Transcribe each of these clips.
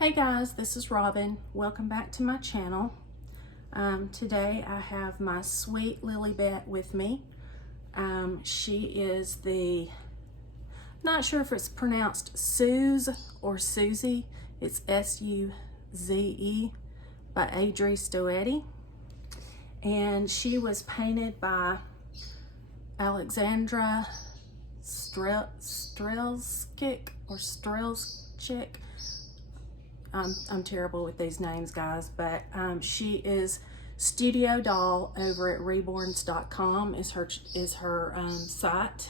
Hey guys, this is Robin. Welcome back to my channel. Today I have my sweet Lilibet with me. She is not sure if it's pronounced Suze or Susie. It's S-U-Z-E by Adrie Stoete. And she was painted by Aleksandra Strzelczyk or Strzelczyk. I'm terrible with these names, guys, but she is Studio Doll over at reborns.com is her site.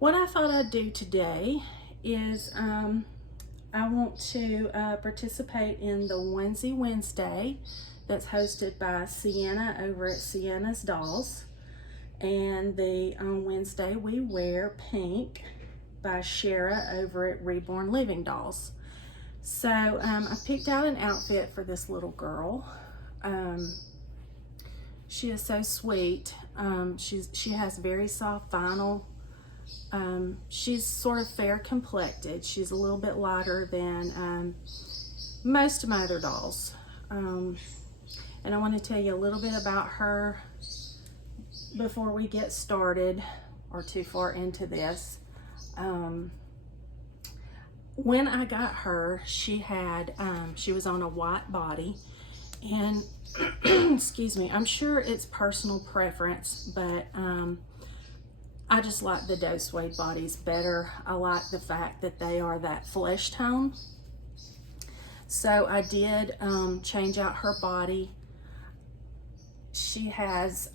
What I thought I'd do today is I want to participate in the Onesie Wednesday that's hosted by Seena over at Seena's Dolls. And on Wednesday we wear pink by Shara over at Reborn Living Dolls. So I picked out an outfit for this little girl. She is so sweet. She has very soft vinyl. She's sort of fair complected. She's a little bit lighter than most of my other dolls. And I want to tell you a little bit about her before we get started or too far into this. When I got her, she was on a white body, and excuse me, I'm sure it's personal preference, but I just like the doe suede bodies better. I like the fact that they are that flesh tone. So I did change out her body. She has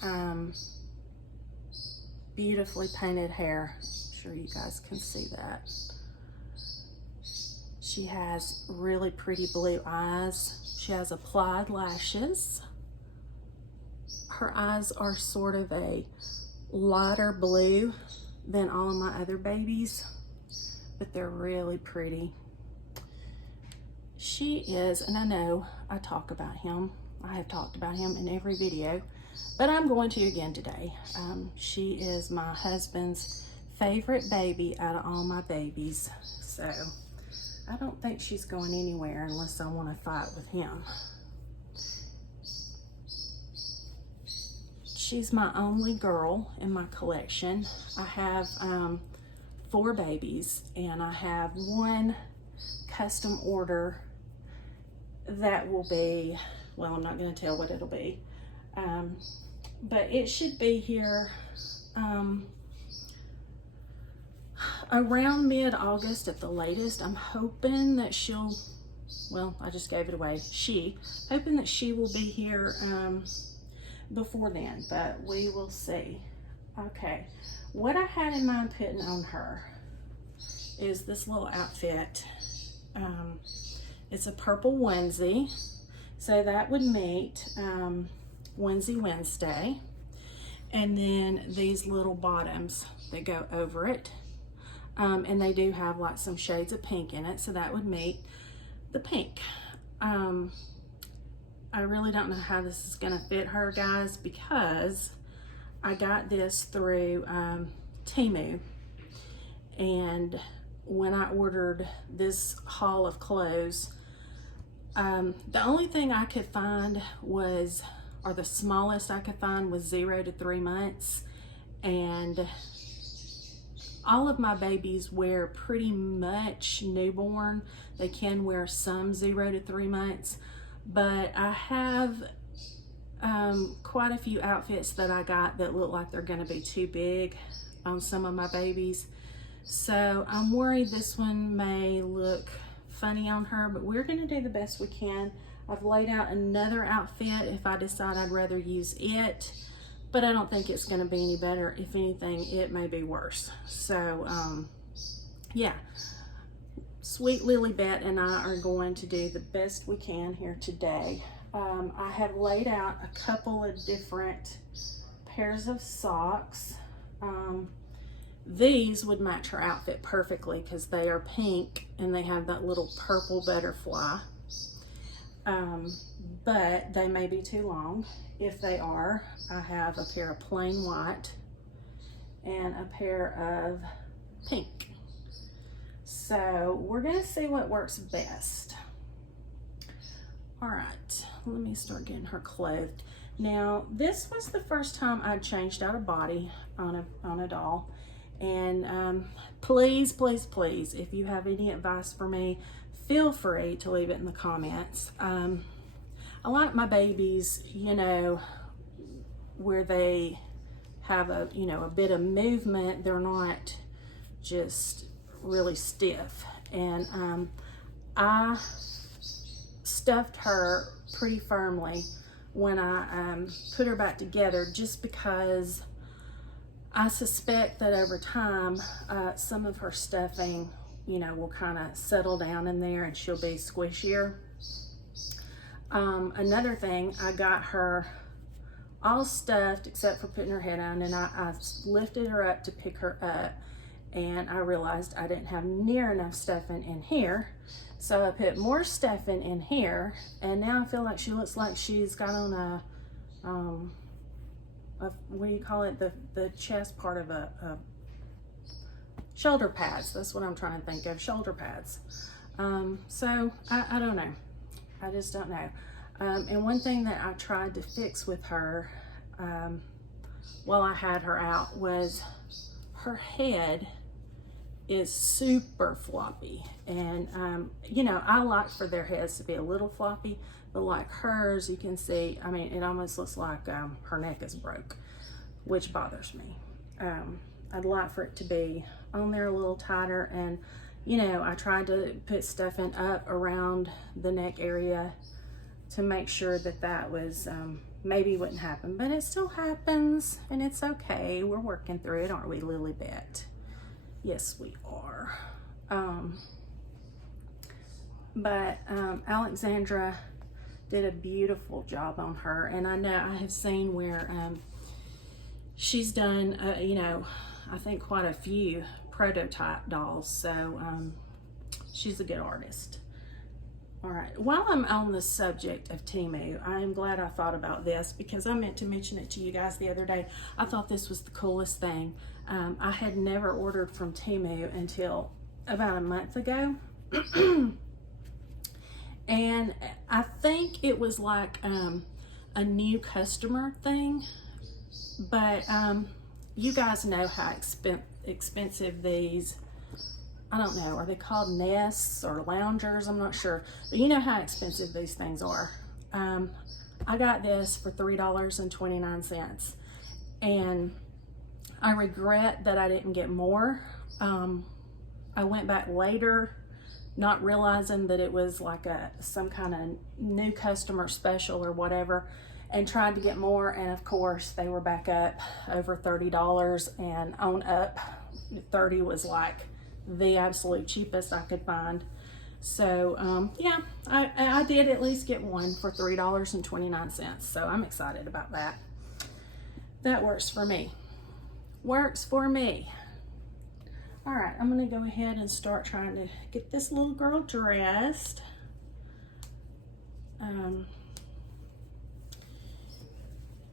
beautifully painted hair. Sure you guys can see that. She has really pretty blue eyes. She has applied lashes. Her eyes are sort of a lighter blue than all of my other babies, but they're really pretty. She is, and I know I talk about him. I have talked about him in every video, but I'm going to again today. She is my husband's favorite baby out of all my babies, so I don't think she's going anywhere unless I want to fight with him. She's my only girl in my collection. I have 4 babies, and I have one custom order that will be, well, I'm not going to tell what it'll be, but it should be here around mid-August at the latest. I'm hoping that she'll, well, I just gave it away. Hoping that she will be here before then, but we will see. Okay, what I had in mind putting on her is this little outfit. It's a purple onesie, so that would meet Onesie Wednesday. And then these little bottoms that go over it. And they do have like some shades of pink in it, so that would meet the pink. I really don't know how this is gonna fit her, guys, because I got this through Temu, and when I ordered this haul of clothes, the only thing I could find was, or the smallest I could find was 0 to 3 months, and all of my babies wear pretty much newborn. They can wear some 0 to 3 months, but I have quite a few outfits that I got that look like they're gonna be too big on some of my babies. So I'm worried this one may look funny on her, but we're gonna do the best we can. I've laid out another outfit if I decide I'd rather use it, but I don't think it's gonna be any better. If anything, it may be worse. So yeah, sweet Lilibet and I are going to do the best we can here today. I have laid out a couple of different pairs of socks. These would match her outfit perfectly because they are pink and they have that little purple butterfly. But they may be too long. If they are, I have a pair of plain white and a pair of pink. So we're gonna see what works best. All right, let me start getting her clothed. Now, this was the first time I changed out a body on a doll. And please, please, please, if you have any advice for me, feel free to leave it in the comments. I like my babies, you know, where they have a, you know, a bit of movement. They're not just really stiff. And I stuffed her pretty firmly when I put her back together, just because I suspect that over time some of her stuffing, you know, will kind of settle down in there and she'll be squishier. Another thing, I got her all stuffed except for putting her head on, and I lifted her up to pick her up, and I realized I didn't have near enough stuffing in here. So I put more stuffing in here, and now I feel like she looks like she's got on a what do you call it? The chest part of a shoulder pads. That's what I'm trying to think of, shoulder pads. So I don't know. I just don't know. And one thing that I tried to fix with her while I had her out was her head is super floppy. And you know, I like for their heads to be a little floppy, but like hers, you can see, I mean, it almost looks like her neck is broke, which bothers me. I'd like for it to be on there a little tighter. And you know, I tried to put stuffing up around the neck area to make sure that that was maybe wouldn't happen, but it still happens, and it's okay. We're working through it, aren't we, Lilibet? Yes, we are. But Aleksandra did a beautiful job on her, and I know I have seen where she's done, you know, I think quite a few prototype dolls, so she's a good artist. All right, while I'm on the subject of Temu, I am glad I thought about this, because I meant to mention it to you guys the other day. I thought this was the coolest thing. I had never ordered from Temu until about a month ago. And I think it was like a new customer thing, but you guys know how expensive these, I don't know, are they called nests or loungers? I'm not sure, but you know how expensive these things are. I got this for $3.29, and I regret that I didn't get more. I went back later, not realizing that it was like some kind of new customer special or whatever, and tried to get more, and of course they were back up over $30, and on up. 30 was like the absolute cheapest I could find. So yeah, I did at least get one for $3.29, so I'm excited about that. That works for me. Works for me. All right, I'm gonna go ahead and start trying to get this little girl dressed.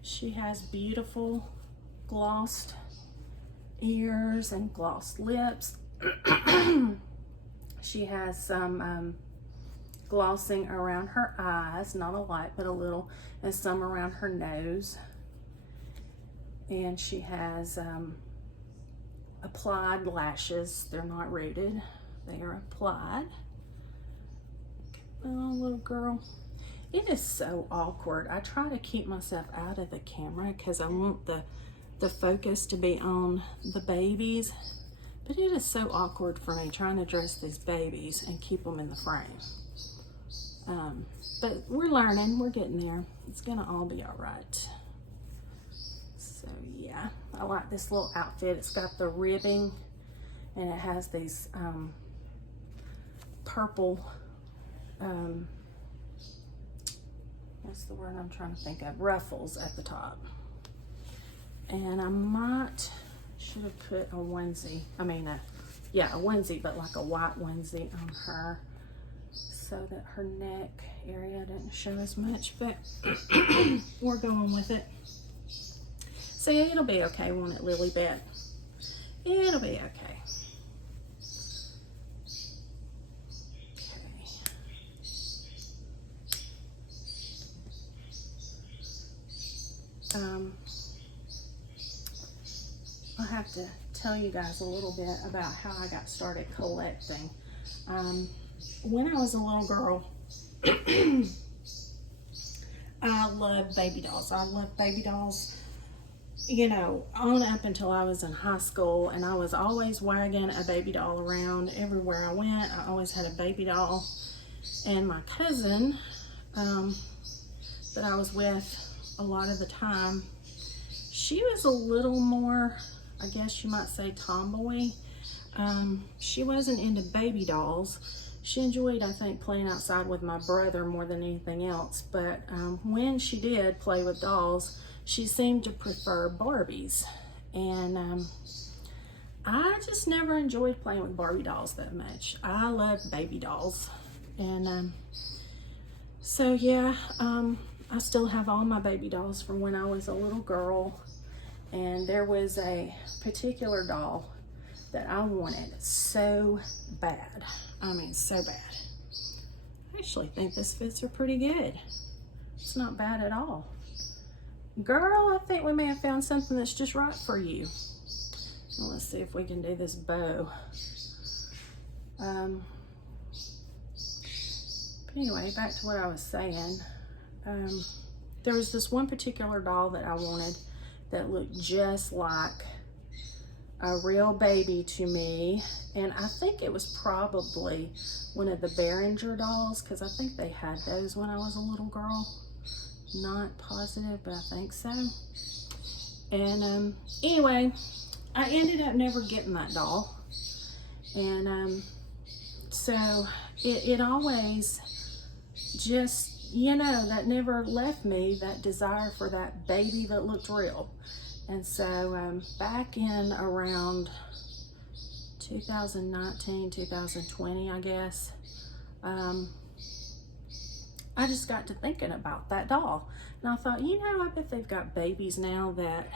She has beautiful glossed ears and glossed lips. She has some glossing around her eyes, not a lot, but a little, and some around her nose. And she has applied lashes. They're not rooted, they are applied. Oh, little girl. It is so awkward. I try to keep myself out of the camera because I want the focus to be on the babies, but it is so awkward for me trying to dress these babies and keep them in the frame. But we're learning, we're getting there. It's gonna all be all right. So yeah, I like this little outfit. It's got the ribbing, and it has these purple, what's the word I'm trying to think of, ruffles at the top. And I should have put a onesie, yeah, a onesie, but like a white onesie on her, so that her neck area didn't show as much, but we're going with it. So yeah, it'll be okay, won't it, Lilibet? It'll be okay. have to tell you guys a little bit about how I got started collecting. When I was a little girl, I loved baby dolls. I loved baby dolls, you know, on up until I was in high school, and I was always wagging a baby doll around everywhere I went. I always had a baby doll. And my cousin that I was with a lot of the time, she was a little more, I guess you might say, tomboy. She wasn't into baby dolls. She enjoyed, I think, playing outside with my brother more than anything else. But when she did play with dolls, she seemed to prefer Barbies. And I just never enjoyed playing with Barbie dolls that much. I love baby dolls. And so, yeah, I still have all my baby dolls from when I was a little girl. And there was a particular doll that I wanted so bad. I mean, so bad. I actually think this fits her pretty good. It's not bad at all. Girl, I think we may have found something that's just right for you. Well, let's see if we can do this bow. But anyway, back to what I was saying. There was this one particular doll that I wanted that looked just like a real baby to me, and I think it was probably one of the Behringer dolls, because I think they had those when I was a little girl. Not positive, but I think so. And anyway, I ended up never getting that doll, and so it always just, you know, that never left me, that desire for that baby that looked real. And so back in around 2019, 2020, I guess, I just got to thinking about that doll. And I thought, you know, I bet they've got babies now that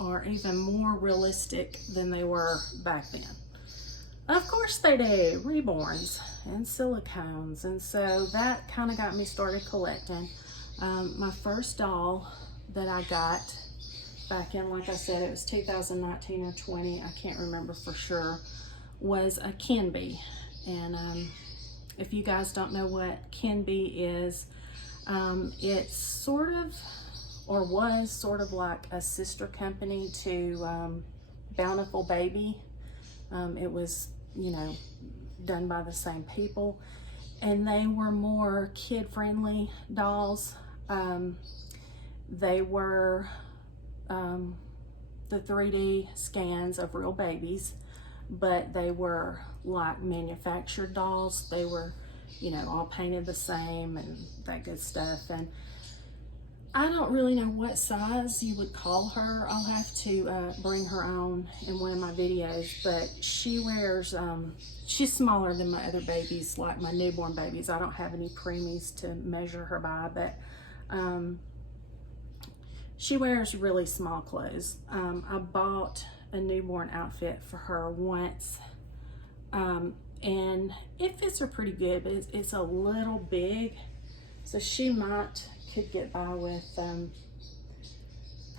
are even more realistic than they were back then. Of course they do, reborns and silicones. And so that kind of got me started collecting. My first doll that I got back in, like I said, it was 2019 or 20, I can't remember for sure, was a Ken Bee. And if you guys don't know what Ken Bee is, it's sort of, or was sort of like a sister company to Bountiful Baby. It was, you know, done by the same people, and they were more kid-friendly dolls. They were the 3D scans of real babies, but they were like manufactured dolls. They were, you know, all painted the same and that good stuff. And I don't really know what size you would call her. I'll have to bring her on in one of my videos, but she wears, she's smaller than my other babies, like my newborn babies. I don't have any preemies to measure her by, but she wears really small clothes. I bought a newborn outfit for her once, and it fits her pretty good, but it's a little big, so she could get by with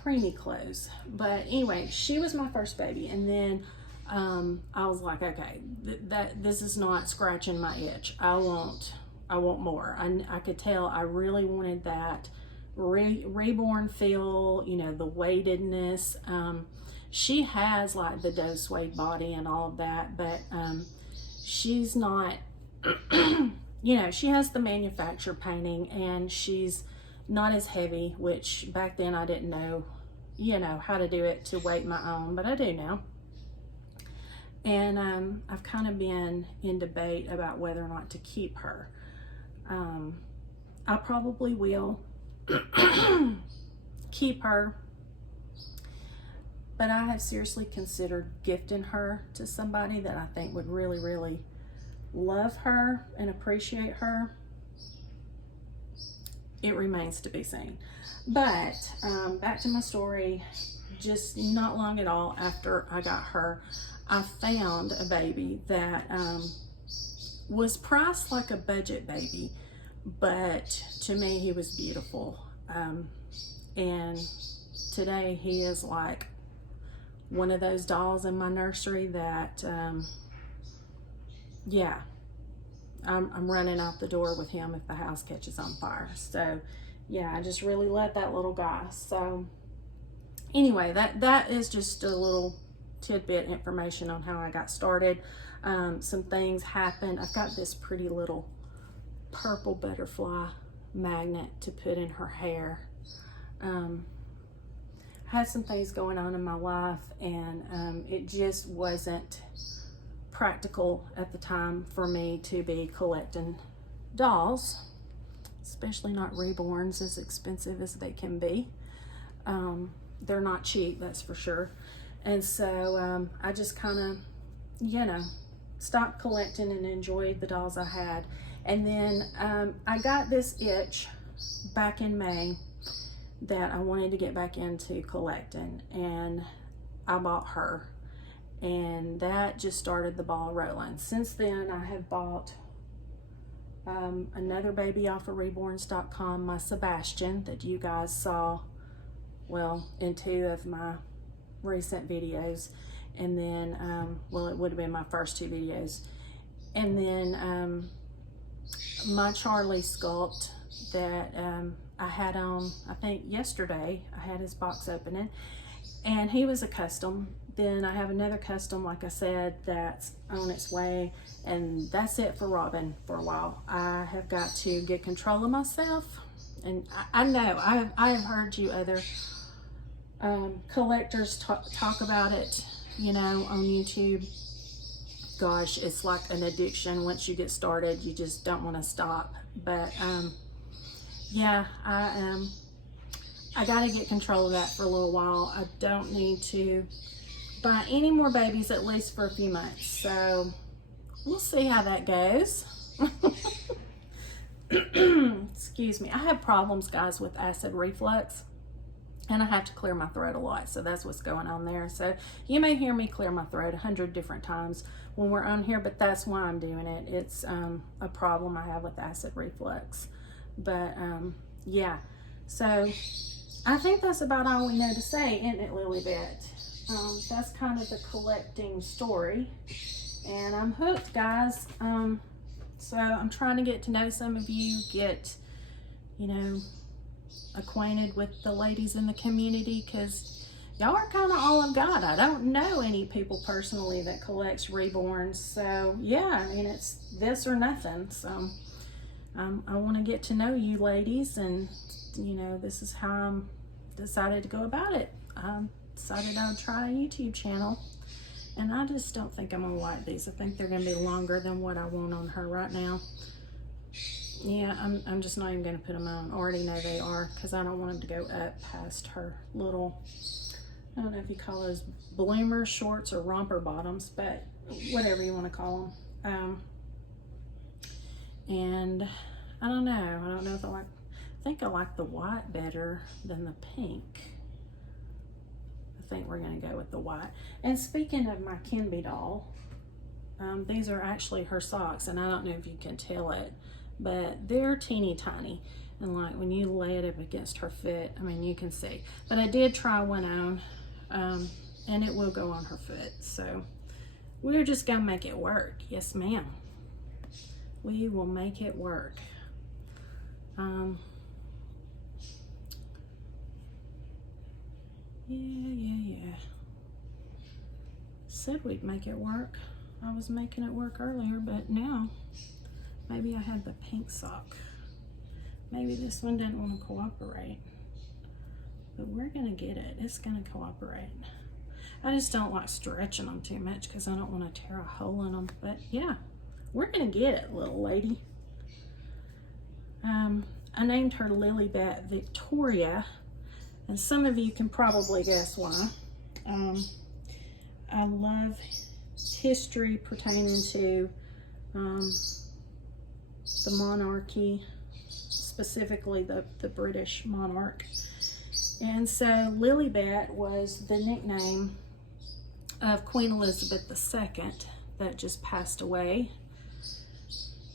preemie clothes. But anyway, she was my first baby, and then I was like, okay, this is not scratching my itch. I want more. I could tell I really wanted that reborn feel, you know, the weightedness. She has like the doe suede body and all of that, but she's not, you know, she has the manufacturer painting, and she's not as heavy, which back then I didn't know, you know, how to do it to weight my own, but I do now. And I've kind of been in debate about whether or not to keep her. I probably will keep her, but I have seriously considered gifting her to somebody that I think would really, really love her and appreciate her. It remains to be seen. But back to my story. Just not long at all after I got her, I found a baby that was priced like a budget baby, but to me he was beautiful. And today he is like one of those dolls in my nursery that, yeah, I'm running out the door with him if the house catches on fire. So yeah, I just really love that little guy. So anyway, that is just a little tidbit information on how I got started. Some things happened. I've got this pretty little purple butterfly magnet to put in her hair. I had some things going on in my life, and it just wasn't practical at the time for me to be collecting dolls, especially not reborns, as expensive as they can be. They're not cheap, that's for sure. And so I just kind of, you know, stopped collecting and enjoyed the dolls I had. And then I got this itch back in May that I wanted to get back into collecting, and I bought her, and that just started the ball rolling. Since then, I have bought another baby off of reborns.com, my Sebastian, that you guys saw, well, in 2 of my recent videos. And then, well, it would have been my first 2 videos. And then my Charlie sculpt that I had on, I think yesterday, I had his box opening, and he was a custom. Then I have another custom, like I said, that's on its way, and that's it for Robin for a while. I have got to get control of myself, and I know I have heard you other collectors talk about it, you know, on YouTube. Gosh, it's like an addiction. Once you get started, you just don't want to stop. But yeah, I got to get control of that for a little while. I don't need to buy any more babies, at least for a few months. So we'll see how that goes. Excuse me. I have problems, guys, with acid reflux, and I have to clear my throat a lot. So that's what's going on there. So you may hear me clear my throat 100 different times when we're on here, but that's why I'm doing it. It's a problem I have with acid reflux. But yeah, so I think that's about all we know to say, isn't it, Lilibet? That's kind of the collecting story, and I'm hooked, guys. So I'm trying to get to know some of you, get, you know, acquainted with the ladies in the community, because y'all are kind of all I've got. I don't know any people personally that collects reborns. So yeah, I mean, it's this or nothing. So I want to get to know you ladies, and you know, this is how I'm decided to go about it. Decided I would try a YouTube channel, and I just don't think I'm gonna like these. I think they're gonna be longer than what I want on her right now. Yeah, I'm just not even gonna put them on. I already know they are, because I don't want them to go up past her little, I don't know if you call those bloomer shorts or romper bottoms, but whatever you want to call them. And I don't know if I think I like the white better than the pink. I think we're gonna go with the white. And speaking of my Kinby doll, these are actually her socks, and I don't know if you can tell it, but they're teeny tiny. And like when you lay it up against her foot, I mean, you can see. But I did try one on, and it will go on her foot. So we're just gonna make it work. Yes, ma'am. We will make it work. Yeah. Said we'd make it work. I was making it work earlier, but now maybe I had the pink sock. Maybe this one didn't want to cooperate, but we're gonna get it. It's gonna cooperate. I just don't like stretching them too much because I don't want to tear a hole in them, but yeah, we're gonna get it, little lady. I named her Lilibet Victoria, and some of you can probably guess why. I love history pertaining to the monarchy, specifically the British monarch. And so Lilibet was the nickname of Queen Elizabeth II that just passed away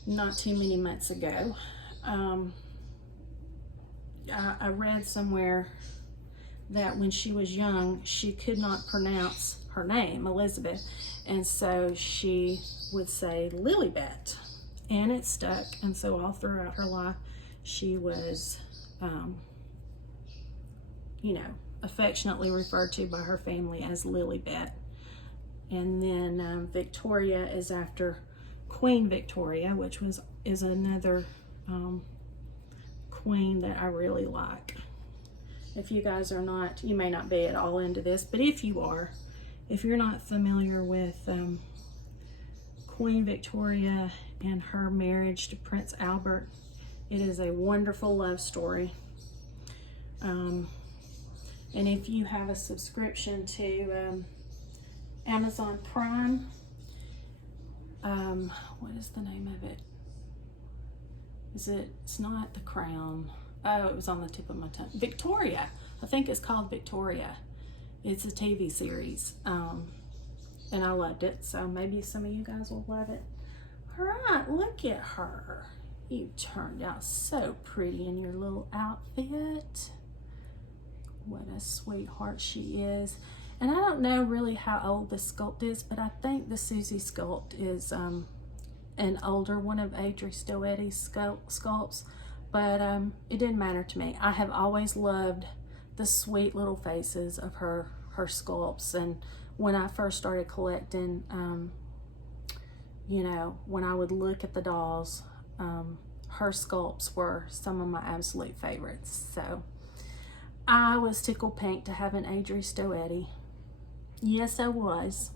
not too many months ago. I read somewhere that when she was young, she could not pronounce her name, Elizabeth, and so she would say Lilibet, and it stuck. And so all throughout her life, she was, you know, affectionately referred to by her family as Lilibet. And then Victoria is after Queen Victoria, which is another queen that I really like. If you guys are not, you may not be at all into this, but if you are, if you're not familiar with Queen Victoria and her marriage to Prince Albert, it is a wonderful love story. And if you have a subscription to Amazon Prime, what is the name of it? It's not The Crown. Oh, it was on the tip of my tongue. Victoria. I think it's called Victoria. It's a TV series. And I loved it. So maybe some of you guys will love it. All right, look at her. You turned out so pretty in your little outfit. What a sweetheart she is. And I don't know really how old the sculpt is, but I think the Suze sculpt is an older one of Adrie Stoete's sculpts. But it didn't matter to me. I have always loved the sweet little faces of her sculpts. And when I first started collecting, you know, when I would look at the dolls, her sculpts were some of my absolute favorites. So I was tickled pink to have an Adrie Stoete. Yes, I was.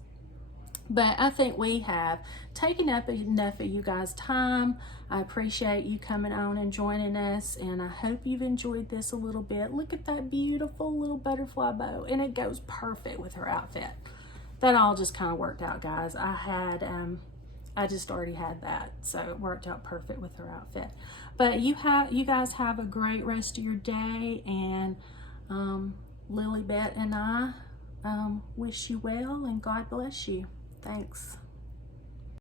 But I think we have taken up enough of you guys' time. I appreciate you coming on and joining us, and I hope you've enjoyed this a little bit. Look at that beautiful little butterfly bow, and it goes perfect with her outfit. That all just kind of worked out, guys. I just already had that, so it worked out perfect with her outfit. But you guys have a great rest of your day, and Lilibet and I wish you well, and God bless you. Thanks.